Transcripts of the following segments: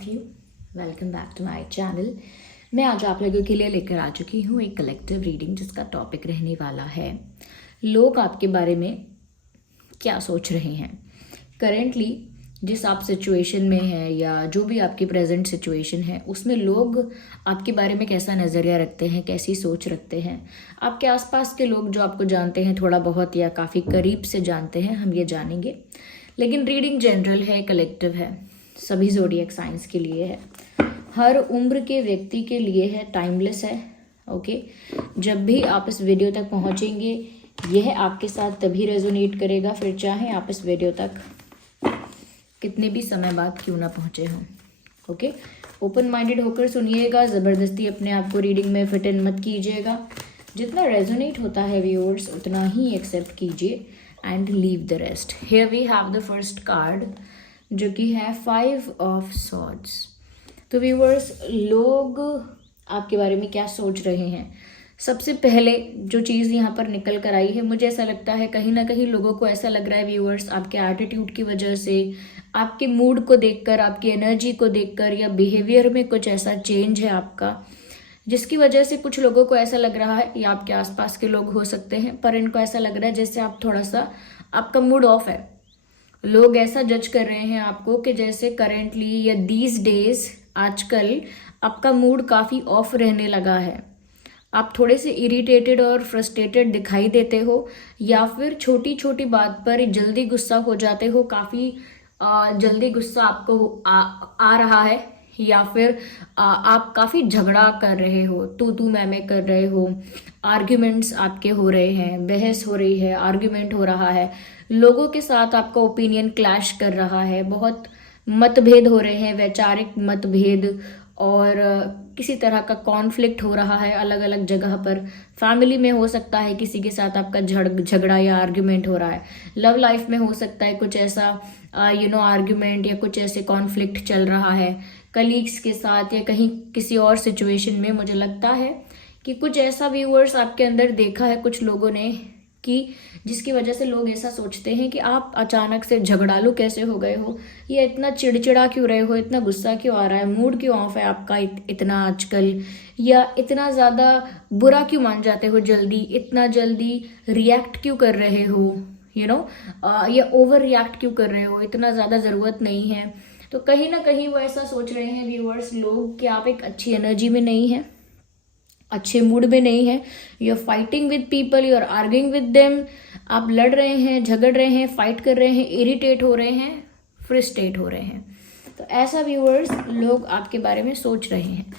Of you, welcome back to my channel. मैं आज आप लोगों के लिए लेकर आ चुकी हूँ एक कलेक्टिव रीडिंग जिसका टॉपिक रहने वाला है लोग आपके बारे में क्या सोच रहे हैं। करेंटली जिस आप सिचुएशन में हैं या जो भी आपकी प्रेजेंट सिचुएशन है उसमें लोग आपके बारे में कैसा नज़रिया रखते हैं, कैसी सोच रखते हैं। आपके आसपास के लोग जो आपको जानते हैं थोड़ा बहुत या काफ़ी करीब से जानते हैं, हम ये जानेंगे। लेकिन रीडिंग जनरल है, कलेक्टिव है, सभी ज़ोडिएक साइंस के लिए है, हर उम्र के व्यक्ति के लिए है, टाइमलेस है। ओके, जब भी आप इस वीडियो तक पहुंचेंगे यह आपके साथ तभी रेजोनेट करेगा, फिर चाहे आप इस वीडियो तक कितने भी समय बाद क्यों ना पहुंचे हों। ओके, ओपन माइंडेड होकर सुनिएगा, ज़बरदस्ती अपने आप को रीडिंग में फिट इन मत कीजिएगा। जितना रेजोनेट होता है व्यूअर्स उतना ही एक्सेप्ट कीजिए and leave the rest. Here we have the first card जो कि है 5 ऑफ सॉर्ड्स। तो व्यूअर्स, लोग आपके बारे में क्या सोच रहे हैं, सबसे पहले जो चीज़ यहाँ पर निकल कर आई है, मुझे ऐसा लगता है कहीं ना कहीं लोगों को ऐसा लग रहा है व्यूअर्स, आपके एटीट्यूड की वजह से, आपके मूड को देखकर, आपकी एनर्जी को देखकर या बिहेवियर में कुछ ऐसा चेंज है आपका, जिसकी वजह से कुछ लोगों को ऐसा लग रहा है, या आपके आसपास के लोग हो सकते हैं, पर इनको ऐसा लग रहा है जैसे आप थोड़ा सा, आपका मूड ऑफ है। लोग ऐसा जज कर रहे हैं आपको कि जैसे करेंटली या दीज डेज, आजकल आपका मूड काफ़ी ऑफ रहने लगा है। आप थोड़े से इरिटेटेड और फ्रस्ट्रेटेड दिखाई देते हो, या फिर छोटी छोटी बात पर जल्दी गुस्सा हो जाते हो, काफ़ी जल्दी गुस्सा आपको आ रहा है, या फिर आप काफ़ी झगड़ा कर रहे हो, तू मैं कर रहे हो, आर्ग्यूमेंट्स आपके हो रहे हैं, बहस हो रही है, आर्ग्यूमेंट हो रहा है, लोगों के साथ आपका ओपिनियन क्लैश कर रहा है, बहुत मतभेद हो रहे हैं, वैचारिक मतभेद, और किसी तरह का कॉन्फ्लिक्ट हो रहा है अलग अलग जगह पर। फैमिली में हो सकता है किसी के साथ आपका झगड़ा या आर्ग्यूमेंट हो रहा है, लव लाइफ में हो सकता है कुछ ऐसा आर्ग्यूमेंट या कुछ ऐसे कॉन्फ्लिक्ट चल रहा है, कलीग्स के साथ या कहीं किसी और सिचुएशन में। मुझे लगता है कि कुछ ऐसा व्यूअर्स आपके अंदर देखा है कुछ लोगों ने कि जिसकी वजह से लोग ऐसा सोचते हैं कि आप अचानक से झगड़ालू कैसे हो गए हो, या इतना चिड़चिड़ा क्यों रहे हो, इतना गुस्सा क्यों आ रहा है, मूड क्यों ऑफ है आपका इतना आजकल, या इतना ज़्यादा बुरा क्यों मान जाते हो जल्दी, इतना जल्दी रिएक्ट क्यों कर रहे हो, या ओवर रिएक्ट क्यों कर रहे हो, इतना ज़्यादा ज़रूरत नहीं है। तो कहीं ना कहीं वो ऐसा सोच रहे हैं व्यूअर्स लोग कि आप एक अच्छी एनर्जी में नहीं है, अच्छे मूड में नहीं है, you are fighting with people, you are arguing with them, आप लड़ रहे हैं, झगड़ रहे हैं, फाइट कर रहे हैं, इरिटेट हो रहे हैं, फ्रस्ट्रेट हो रहे हैं। तो ऐसा व्यूअर्स लोग आपके बारे में सोच रहे हैं।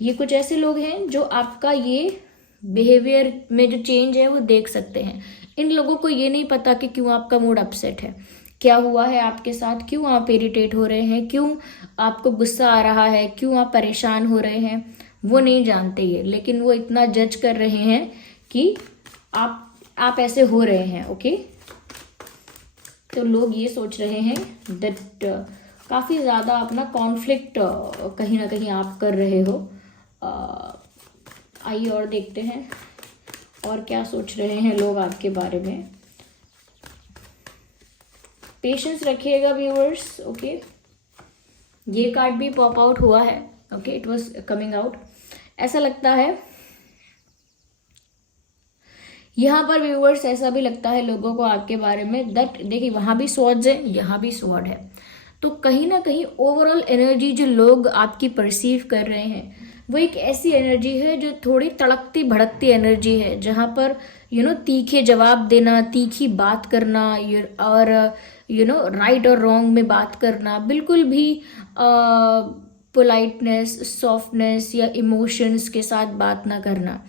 ये कुछ ऐसे लोग हैं जो आपका ये बिहेवियर में जो चेंज है वो देख सकते हैं। इन लोगों को ये नहीं पता कि क्यों आपका मूड अपसेट है, क्या हुआ है आपके साथ, क्यों आप इरिटेट हो रहे हैं, क्यों आपको गुस्सा आ रहा है, क्यों आप परेशान हो रहे हैं, वो नहीं जानते ये, लेकिन वो इतना जज कर रहे हैं कि आप ऐसे हो रहे हैं। ओके, तो लोग ये सोच रहे हैं दैट काफ़ी ज़्यादा अपना कॉन्फ्लिक्ट कहीं ना कहीं आप कर रहे हो। आइए और देखते हैं और क्या सोच रहे हैं लोग आपके बारे में। पेशेंस रखिएगा व्यूअर्स। ओके, ये कार्ड भी पॉप आउट हुआ है। Okay, it was coming out. ऐसा लगता है यहाँ पर व्यूअर्स, ऐसा भी लगता है लोगों को आपके बारे में दैट, देखिए वहाँ भी स्वॉर्ड्स है, यहाँ भी स्वॉर्ड है, तो कहीं ना कहीं ओवरऑल एनर्जी जो लोग आपकी परसीव कर रहे हैं वो एक ऐसी एनर्जी है जो थोड़ी तड़कती भड़कती एनर्जी है, जहाँ पर तीखे जवाब देना, तीखी बात करना, और राइट और रॉन्ग में बात करना, बिल्कुल भी पोलाइटनेस, सॉफ्टनेस या इमोशंस के साथ बात ना करना।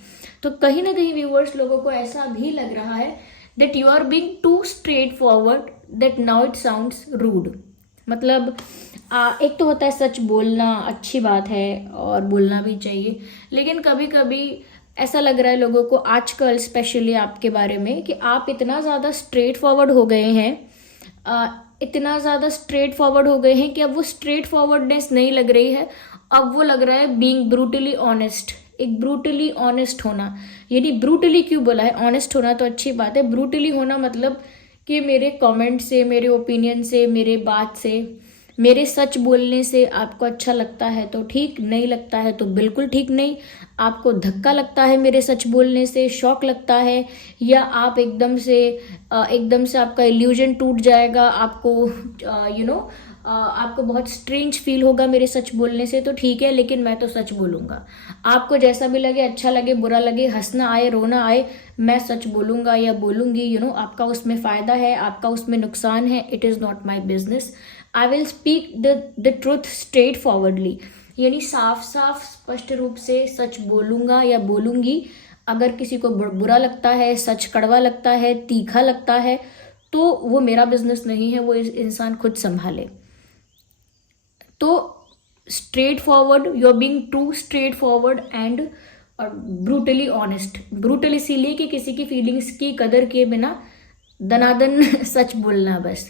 तो कहीं ना कहीं व्यूअर्स लोगों को ऐसा भी लग रहा है that you are being too straightforward, that now it sounds rude. मतलब एक तो होता है सच बोलना, अच्छी बात है और बोलना भी चाहिए, लेकिन कभी कभी ऐसा लग रहा है लोगों को आजकल स्पेशली आपके बारे में कि आप इतना ज़्यादा स्ट्रेट फॉरवर्ड हो गए हैं, इतना ज़्यादा स्ट्रेट फॉरवर्ड हो गए हैं कि अब वो स्ट्रेट फॉरवर्डनेस नहीं लग रही है, अब वो लग रहा है बीइंग ब्रूटली ऑनेस्ट। एक ब्रूटली ऑनेस्ट होना, यानी ब्रूटली क्यों बोला है, ऑनेस्ट होना तो अच्छी बात है, ब्रूटली होना मतलब कि मेरे कमेंट से, मेरे ओपिनियन से, मेरे बात से मेरे सच बोलने से आपको अच्छा लगता है तो ठीक, नहीं लगता है तो बिल्कुल ठीक नहीं। आपको धक्का लगता है मेरे सच बोलने से, शॉक लगता है, या आप एकदम से आपका इल्यूजन टूट जाएगा, आपको आपको बहुत स्ट्रेंज फील होगा मेरे सच बोलने से, तो ठीक है, लेकिन मैं तो सच बोलूँगा। आपको जैसा भी लगे, अच्छा लगे, बुरा लगे, हंसना आए, रोना आए, मैं सच बोलूँगा या बोलूँगी। आपका उसमें फ़ायदा है, आपका उसमें नुकसान है, it is not my business. I will speak the truth straight forwardly, यानी साफ साफ स्पष्ट रूप से सच बोलूँगा या बोलूँगी। अगर किसी को बुरा लगता है, सच कड़वा लगता है, तीखा लगता है, तो वो मेरा बिजनेस नहीं है, वो इंसान खुद संभाले। तो straightforward, you are being too straightforward and brutally honest. Brutal इसीलिए कि किसी की फीलिंग्स की कदर किए बिना दनादन सच बोलना बस।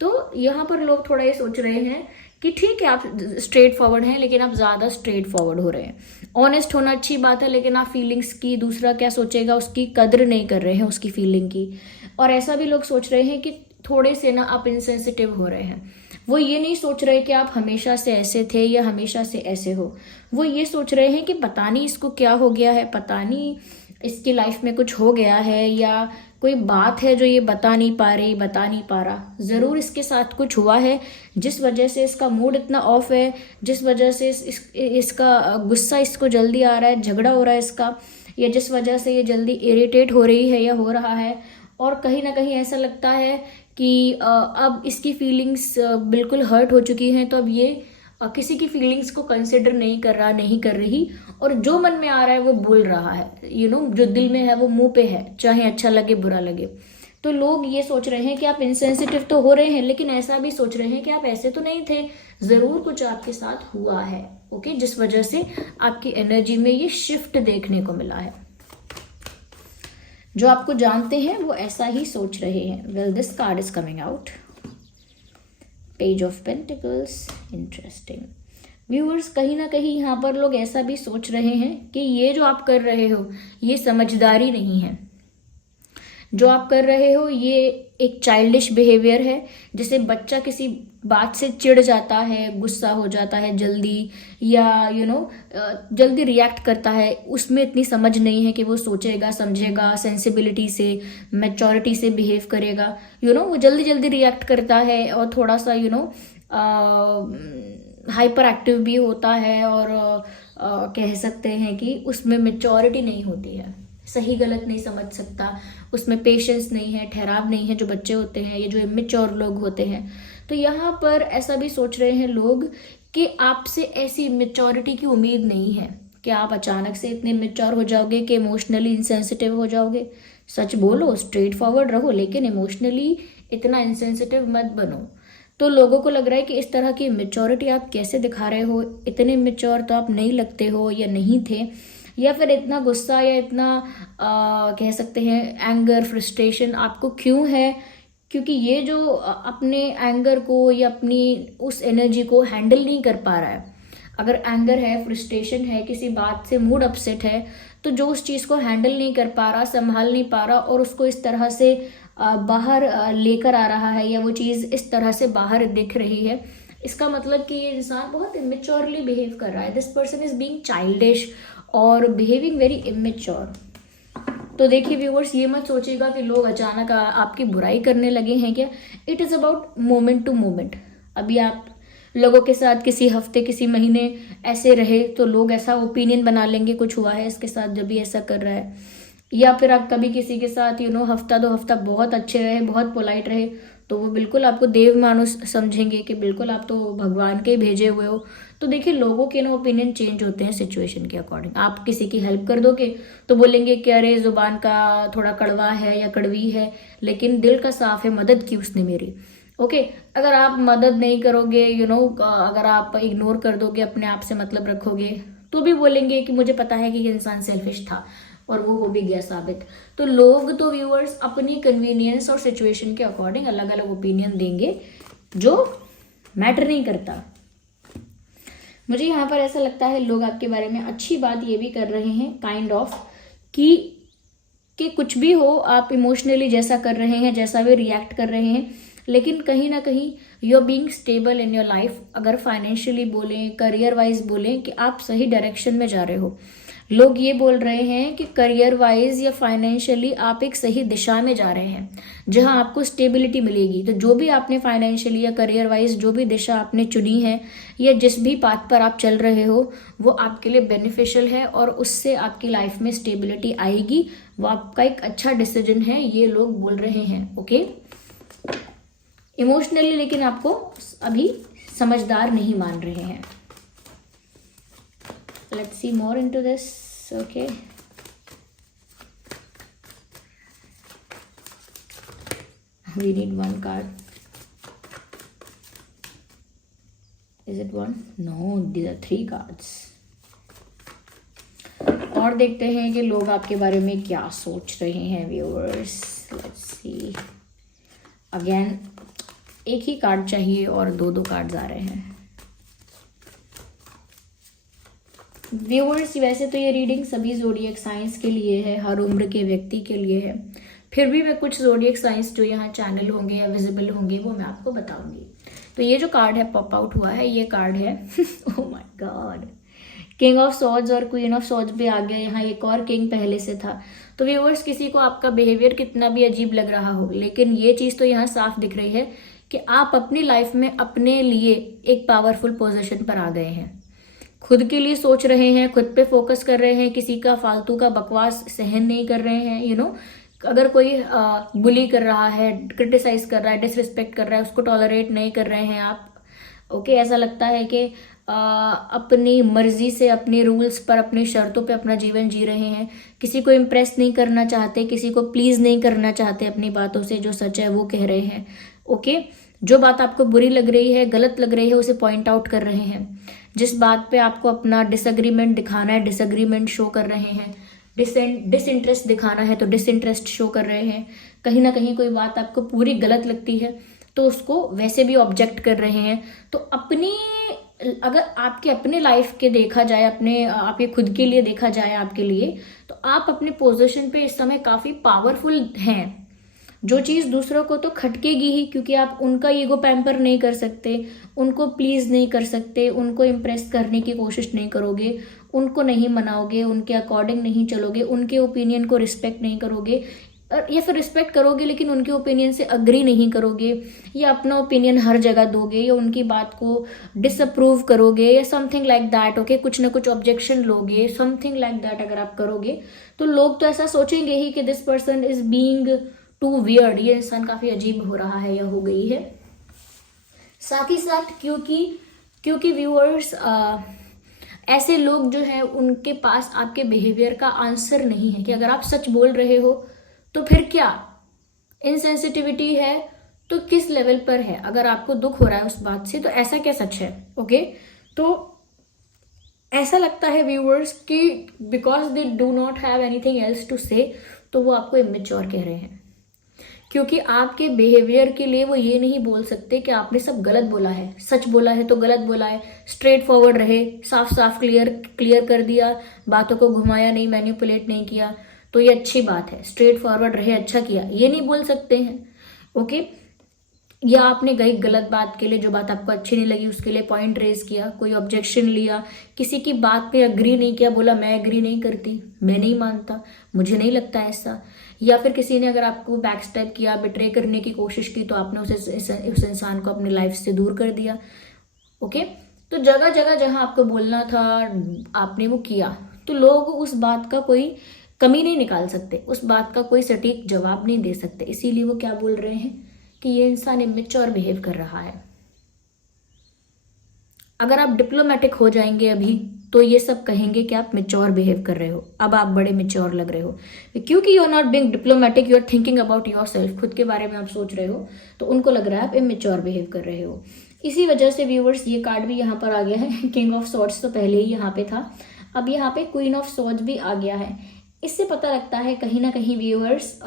तो यहाँ पर लोग थोड़ा ये सोच रहे हैं कि ठीक है आप स्ट्रेट फॉरवर्ड हैं, लेकिन आप ज़्यादा स्ट्रेट फॉरवर्ड हो रहे हैं। ऑनेस्ट होना अच्छी बात है, लेकिन आप फीलिंग्स की, दूसरा क्या सोचेगा उसकी कदर नहीं कर रहे हैं, उसकी फीलिंग की। और ऐसा भी लोग सोच रहे हैं कि थोड़े से ना आप इनसेंसिटिव हो रहे हैं। वो ये नहीं सोच रहे कि आप हमेशा से ऐसे थे या हमेशा से ऐसे हो। वो ये सोच रहे हैं कि पता नहीं इसको क्या हो गया है, पता नहीं इसकी लाइफ में कुछ हो गया है, या कोई बात है जो ये बता नहीं पा रहा। ज़रूर इसके साथ कुछ हुआ है जिस वजह से इसका मूड इतना ऑफ है, जिस वजह से इसका गुस्सा इसको जल्दी आ रहा है, झगड़ा हो रहा है इसका, या जिस वजह से ये जल्दी इरिटेट हो रही है या हो रहा है। और कहीं ना कहीं ऐसा लगता है कि अब इसकी फीलिंग्स बिल्कुल हर्ट हो चुकी हैं, तो अब ये किसी की फीलिंग्स को कंसिडर नहीं कर रही, और जो मन में आ रहा है वो बोल रहा है। जो दिल में है वो मुंह पे है, चाहे अच्छा लगे बुरा लगे। तो लोग ये सोच रहे हैं कि आप इनसेंसिटिव तो हो रहे हैं, लेकिन ऐसा भी सोच रहे हैं कि आप ऐसे तो नहीं थे, ज़रूर कुछ आपके साथ हुआ है, ओके, जिस वजह से आपकी एनर्जी में ये शिफ्ट देखने को मिला है। जो आपको जानते हैं वो ऐसा ही सोच रहे हैं। Well, this card is coming out, page of pentacles, interesting. Viewers, कहीं ना कहीं यहाँ पर लोग ऐसा भी सोच रहे हैं कि ये जो आप कर रहे हो ये समझदारी नहीं है। जो आप कर रहे हो ये एक चाइल्डिश बिहेवियर है। जैसे बच्चा किसी बात से चिढ़ जाता है, गुस्सा हो जाता है जल्दी, या जल्दी रिएक्ट करता है, उसमें इतनी समझ नहीं है कि वो सोचेगा, समझेगा, सेंसिबिलिटी से, मैच्योरिटी से बिहेव करेगा। वो जल्दी जल्दी रिएक्ट करता है और थोड़ा सा हाइपर एक्टिव भी होता है, और कह सकते हैं कि उसमें मैच्योरिटी नहीं होती है, सही गलत नहीं समझ सकता, उसमें पेशेंस नहीं है, ठहराव नहीं है। जो बच्चे होते हैं, ये जो इमेच्योर लोग होते हैं, तो यहाँ पर ऐसा भी सोच रहे हैं लोग कि आपसे ऐसी मैच्योरिटी की उम्मीद नहीं है कि आप अचानक से इतने मैच्योर हो जाओगे कि इमोशनली इनसेंसिटिव हो जाओगे। सच बोलो, स्ट्रेट फॉरवर्ड रहो, लेकिन इमोशनली इतना इनसेंसिटिव मत बनो। तो लोगों को लग रहा है कि इस तरह की मैच्योरिटी आप कैसे दिखा रहे हो, इतने मैच्योर तो आप नहीं लगते हो या नहीं थे, या फिर इतना गुस्सा या इतना कह सकते हैं एंगर, फ्रस्ट्रेशन आपको क्यों है। क्योंकि ये जो अपने एंगर को या अपनी उस एनर्जी को हैंडल नहीं कर पा रहा है। अगर एंगर है, फ्रस्ट्रेशन है, किसी बात से मूड अपसेट है, तो जो उस चीज़ को हैंडल नहीं कर पा रहा, संभाल नहीं पा रहा, और उसको इस तरह से बाहर लेकर आ रहा है, या वो चीज़ इस तरह से बाहर दिख रही है, इसका मतलब कि ये इंसान बहुत इमेच्योरली बिहेव कर रहा है। This person is being childish और बिहेविंग वेरी इमेच्योर। तो देखिए व्यूअर्स, ये मत सोचिएगा कि लोग अचानक आपकी बुराई करने लगे हैं क्या। It is about moment to moment. अभी आप लोगों के साथ किसी हफ्ते, किसी महीने ऐसे रहे, तो लोग ऐसा ओपिनियन बना लेंगे कुछ हुआ है इसके साथ जब भी ऐसा कर रहा है। या फिर आप कभी किसी के साथ हफ्ता 2 हफ्ता बहुत अच्छे रहे, बहुत पोलाइट रहे, तो वो बिल्कुल आपको देव मानुष समझेंगे कि बिल्कुल आप तो भगवान के भेजे हुए हो। तो देखिए, लोगों के ओपिनियन चेंज होते हैं सिचुएशन के अकॉर्डिंग। आप किसी की हेल्प कर दोगे तो बोलेंगे कि अरे जुबान का थोड़ा कड़वा है या कड़वी है, लेकिन दिल का साफ है, मदद की उसने मेरी। ओके, अगर आप मदद नहीं करोगे, अगर आप इग्नोर कर दोगे, अपने आप से मतलब रखोगे, तो भी बोलेंगे कि मुझे पता है कि ये इंसान सेल्फिश था, और वो हो भी गया साबित। तो लोग तो व्यूअर्स अपनी कन्वीनियंस और सिचुएशन के अकॉर्डिंग अलग अलग ओपिनियन देंगे, जो मैटर नहीं करता। मुझे यहाँ पर ऐसा लगता है लोग आपके बारे में अच्छी बात ये भी कर रहे हैं, काइंड ऑफ, कि कुछ भी हो, आप इमोशनली जैसा कर रहे हैं, जैसा भी रिएक्ट कर रहे हैं, लेकिन कहीं ना कहीं you are being stable in your life. अगर फाइनेंशियली बोलें, करियर वाइज बोलें कि आप सही डायरेक्शन में जा रहे हो। लोग ये बोल रहे हैं कि करियर वाइज या फाइनेंशियली आप एक सही दिशा में जा रहे हैं जहां आपको स्टेबिलिटी मिलेगी। तो जो भी आपने फाइनेंशियली या करियर वाइज जो भी दिशा आपने चुनी है या जिस भी पाथ पर आप चल रहे हो वो आपके लिए बेनिफिशियल है और उससे आपकी लाइफ में स्टेबिलिटी आएगी। वो आपका एक अच्छा डिसीजन है, ये लोग बोल रहे हैं। ओके, इमोशनली लेकिन आपको अभी समझदार नहीं मान रहे हैं। Let's see more into this. Okay, we need one card. Is it one? No, these are 3 cards. और देखते हैं कि लोग आपके बारे में क्या सोच रहे हैं व्यूअर्स। Let's see. Again, एक ही कार्ड चाहिए और 2 कार्ड्स आ रहे हैं। व्यूअर्स, वैसे तो ये रीडिंग सभी ज़ोडिएक साइंस के लिए है, हर उम्र के व्यक्ति के लिए है। फिर भी मैं कुछ ज़ोडिएक साइंस जो यहाँ चैनल होंगे या विजिबल होंगे वो मैं आपको बताऊंगी। तो ये जो कार्ड है पॉप आउट हुआ है, ये कार्ड है oh my God, king of swords और क्वीन ऑफ सॉर्ड्स भी आ गया। यहाँ एक और किंग पहले से था। तो व्यूअर्स, किसी को आपका बिहेवियर कितना भी अजीब लग रहा हो, लेकिन ये चीज़ तो यहाँ साफ दिख रही है कि आप अपनी लाइफ में अपने लिए एक पावरफुल पोजीशन पर आ गए हैं। खुद के लिए सोच रहे हैं, खुद पे फोकस कर रहे हैं, किसी का फालतू का बकवास सहन नहीं कर रहे हैं। यू नो, अगर कोई बुली कर रहा है, क्रिटिसाइज कर रहा है, डिसरिस्पेक्ट कर रहा है, उसको टॉलरेट नहीं कर रहे हैं आप। ओके, ऐसा लगता है कि अपनी मर्जी से, अपने रूल्स पर, अपनी शर्तों पे अपना जीवन जी रहे हैं। किसी को इम्प्रेस नहीं करना चाहते, किसी को प्लीज नहीं करना चाहते, अपनी बातों से जो सच है वो कह रहे हैं। ओके, जो बात आपको बुरी लग रही है, गलत लग रही है, उसे पॉइंट आउट कर रहे हैं। जिस बात पे आपको अपना डिसएग्रीमेंट दिखाना है, डिसएग्रीमेंट शो कर रहे हैं। डिसइंटरेस्ट दिखाना है तो डिसइंटरेस्ट शो कर रहे हैं। कहीं ना कहीं कोई बात आपको पूरी गलत लगती है तो उसको वैसे भी ऑब्जेक्ट कर रहे हैं। तो अपनी, अगर आपके अपने लाइफ के देखा जाए, अपने आपके खुद के लिए देखा जाए आपके लिए, तो आप अपने पोजीशन पे इस समय काफी पावरफुल हैं। जो चीज़ दूसरों को तो खटकेगी ही, क्योंकि आप उनका ईगो पैम्पर नहीं कर सकते, उनको प्लीज नहीं कर सकते, उनको इम्प्रेस करने की कोशिश नहीं करोगे, उनको नहीं मनाओगे, उनके अकॉर्डिंग नहीं चलोगे, उनके ओपिनियन को रिस्पेक्ट नहीं करोगे, या फिर रिस्पेक्ट करोगे लेकिन उनके ओपिनियन से अग्री नहीं करोगे, या अपना ओपिनियन हर जगह दोगे, या उनकी बात को डिसअप्रूव करोगे, या समथिंग लाइक दैट। ओके, कुछ ना कुछ ऑब्जेक्शन लोगे, समथिंग लाइक दैट। अगर आप करोगे तो लोग तो ऐसा सोचेंगे ही कि this person is being too weird, ये इंसान काफी अजीब हो रहा है या हो गई है। साथ ही साथ क्योंकि व्यूअर्स, ऐसे लोग जो है उनके पास आपके बिहेवियर का आंसर नहीं है कि अगर आप सच बोल रहे हो तो फिर क्या, इनसेंसिटिविटी है तो किस लेवल पर है। अगर आपको दुख हो रहा है उस बात से तो ऐसा क्या सच है। ओके, तो ऐसा लगता है व्यूअर्स कि because they do not have anything else to say, तो वो आपको इमेच्योर कह रहे हैं। क्योंकि आपके बिहेवियर के लिए वो ये नहीं बोल सकते कि आपने सब गलत बोला है, सच बोला है तो गलत बोला है। स्ट्रेट फॉरवर्ड रहे, साफ साफ क्लियर कर दिया, बातों को घुमाया नहीं, मैनिपुलेट नहीं किया, तो ये अच्छी बात है। स्ट्रेट फॉरवर्ड रहे, अच्छा किया, ये नहीं बोल सकते हैं। ओके, या आपने गई गलत बात के लिए, जो बात आपको अच्छी नहीं लगी उसके लिए पॉइंट रेज किया, कोई ऑब्जेक्शन लिया, किसी की बात पे अग्री नहीं किया, बोला मैं एग्री नहीं करती, मैं नहीं मानता, मुझे नहीं लगता ऐसा। या फिर किसी ने अगर आपको बैक स्टेप किया, बिट्रे करने की कोशिश की, तो आपने उस इंसान को अपनी लाइफ से दूर कर दिया। ओके, तो जगह जगह जहां आपको बोलना था आपने वो किया, तो लोग उस बात का कोई कमी नहीं निकाल सकते, उस बात का कोई सटीक जवाब नहीं दे सकते। इसीलिए वो क्या बोल रहे हैं कि ये इंसान इमेच्योर बिहेव कर रहा है। अगर आप डिप्लोमेटिक हो जाएंगे अभी तो ये सब कहेंगे कि आप मेच्योर बिहेव कर रहे हो, अब आप बड़े मेच्योर लग रहे हो। क्योंकि you are not being diplomatic, you are thinking about yourself, खुद के बारे में आप सोच रहे हो, तो उनको लग रहा है आप इमेच्योर बिहेव कर रहे हो। इसी वजह से व्यूअर्स, ये कार्ड भी यहाँ पर आ गया है। किंग ऑफ सॉर्ड्स तो पहले ही यहाँ पे था, अब यहाँ पे क्वीन ऑफ सॉर्ड्स भी आ गया है। इससे पता लगता है कहीं ना कहीं व्यूअर्स,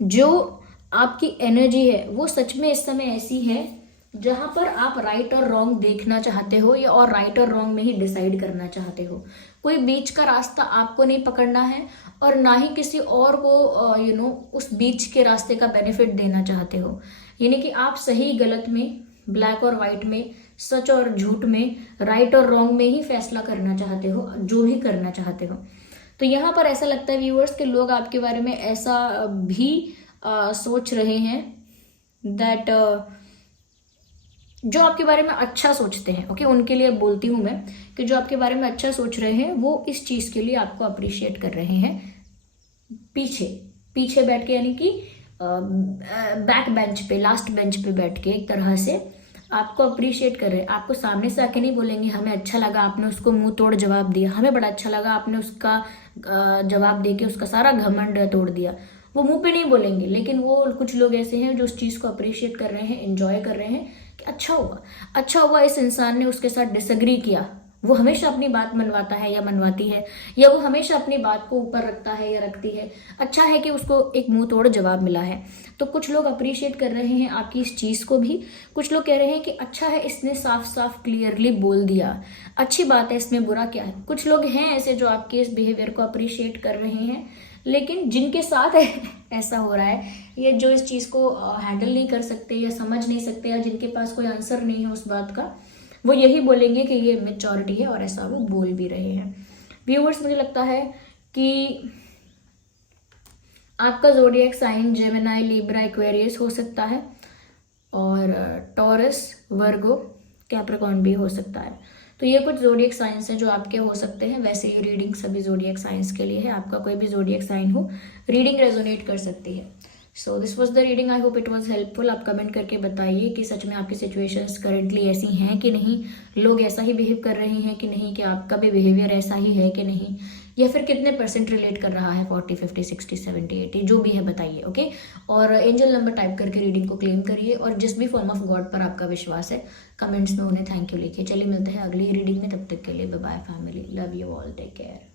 जो आपकी एनर्जी है वो सच में इस समय ऐसी है जहां पर आप राइट और रॉन्ग देखना चाहते हो या और राइट और रॉन्ग में ही डिसाइड करना चाहते हो। कोई बीच का रास्ता आपको नहीं पकड़ना है और ना ही किसी और को उस बीच के रास्ते का बेनिफिट देना चाहते हो। यानी कि आप सही गलत में, ब्लैक और वाइट में, सच और झूठ में, राइट और रॉन्ग में ही फैसला करना चाहते हो, जो भी करना चाहते हो। तो यहाँ पर ऐसा लगता है व्यूअर्स कि लोग आपके बारे में ऐसा भी सोच रहे हैं दैट जो आपके बारे में अच्छा सोचते हैं, ओके, उनके लिए बोलती हूँ मैं कि जो आपके बारे में अच्छा सोच रहे हैं वो इस चीज़ के लिए आपको अप्रिशिएट कर रहे हैं पीछे पीछे बैठ के, यानी कि बैक बेंच पे, लास्ट बेंच पे बैठ के एक तरह से आपको अप्रिशिएट कर रहे हैं। आपको सामने से आके नहीं बोलेंगे हमें अच्छा लगा आपने उसको मुंह तोड़ जवाब दिया, हमें बड़ा अच्छा लगा आपने उसका जवाब देके उसका सारा घमंड तोड़ दिया, वो मुंह पे नहीं बोलेंगे। लेकिन वो कुछ लोग ऐसे हैं जो उस चीज़ को अप्रिशिएट कर रहे हैं, एंजॉय कर रहे हैं कि अच्छा हुआ इस इंसान ने उसके साथ डिसएग्री किया। वो हमेशा अपनी बात मनवाता है या मनवाती है, या वो हमेशा अपनी बात को ऊपर रखता है या रखती है। अच्छा है कि उसको एक मुंह तोड़ जवाब मिला है। तो कुछ लोग अप्रिशिएट कर रहे हैं आपकी इस चीज़ को भी। कुछ लोग कह रहे हैं कि अच्छा है इसने साफ साफ क्लियरली बोल दिया, अच्छी बात है, इसमें बुरा क्या है। कुछ लोग हैं ऐसे जो आपके इस बिहेवियर को अप्रिशिएट कर रहे हैं, लेकिन जिनके साथ ऐसा हो रहा है, ये जो इस चीज़ को हैंडल नहीं कर सकते या समझ नहीं सकते या जिनके पास कोई आंसर नहीं है उस बात का, वो यही बोलेंगे कि ये मैच्योरिटी है, और ऐसा वो बोल भी रहे हैं। व्यूअर्स, मुझे लगता है कि आपका zodiac sign Gemini, Libra, Aquarius हो सकता है, और टॉरस, वर्गो, कैप्रिकॉर्न भी हो सकता है। तो ये कुछ ज़ोडिएक साइंस हैं जो आपके हो सकते हैं। वैसे ये रीडिंग सभी ज़ोडिएक साइंस के लिए है, आपका कोई भी ज़ोडिएक साइन हो, रीडिंग रेजोनेट कर सकती है। So this was the reading, I hope it was helpful. आप कमेंट करके बताइए कि सच में आपकी सिचुएशंस करंटली ऐसी हैं कि नहीं, लोग ऐसा ही बिहेव कर रहे हैं कि नहीं, कि आपका भी बिहेवियर ऐसा ही है कि नहीं, या फिर कितने % रिलेट कर रहा है, 40, 50, 60, 70, 80, जो भी है बताइए, ओके। और एंजल नंबर टाइप करके रीडिंग को क्लेम करिए, और जिस भी फॉर्म ऑफ गॉड पर आपका विश्वास है कमेंट्स में उन्हें थैंक यू लिखिए। चलिए मिलते हैं अगली रीडिंग में, तब तक के लिए bye bye family, love you all, take care.